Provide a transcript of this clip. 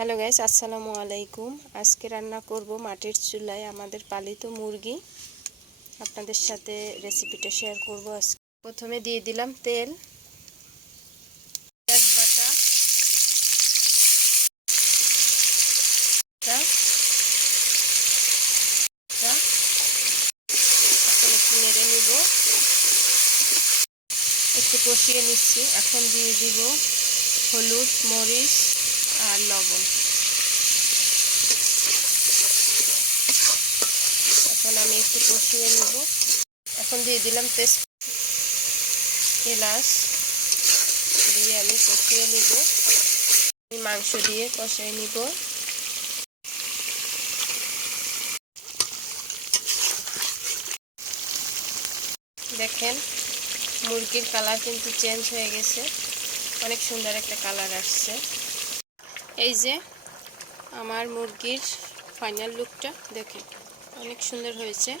Hello guys, আসসালামু আলাইকুম। আজকে রান্না করব মাটির চুলায় আমাদের পালিত মুরগি। আপনাদের সাথে রেসিপিটা শেয়ার করব। আজকে প্রথমে দিয়ে দিলাম তেল, পেঁয়াজ বাটা, এখন একটু নেড়ে নিব, একটু কষিয়ে নিচ্ছি। এখন দিয়ে দিব হলুদ, মরিচ আর লবণ। এখন আমি একটু কষিয়ে নিব। এখন দিয়ে দিলাম এলাচ দিয়ে আমি কষিয়ে নিব। মাংস দিয়ে কষিয়ে নিব। দেখেন মুরগির কালার কিন্তু চেঞ্জ হয়ে গেছে, অনেক সুন্দর একটা কালার আসছে। এই যে আমার মুরগির ফাইনাল লুকটা দেখেন, অনেক সুন্দর হয়েছে।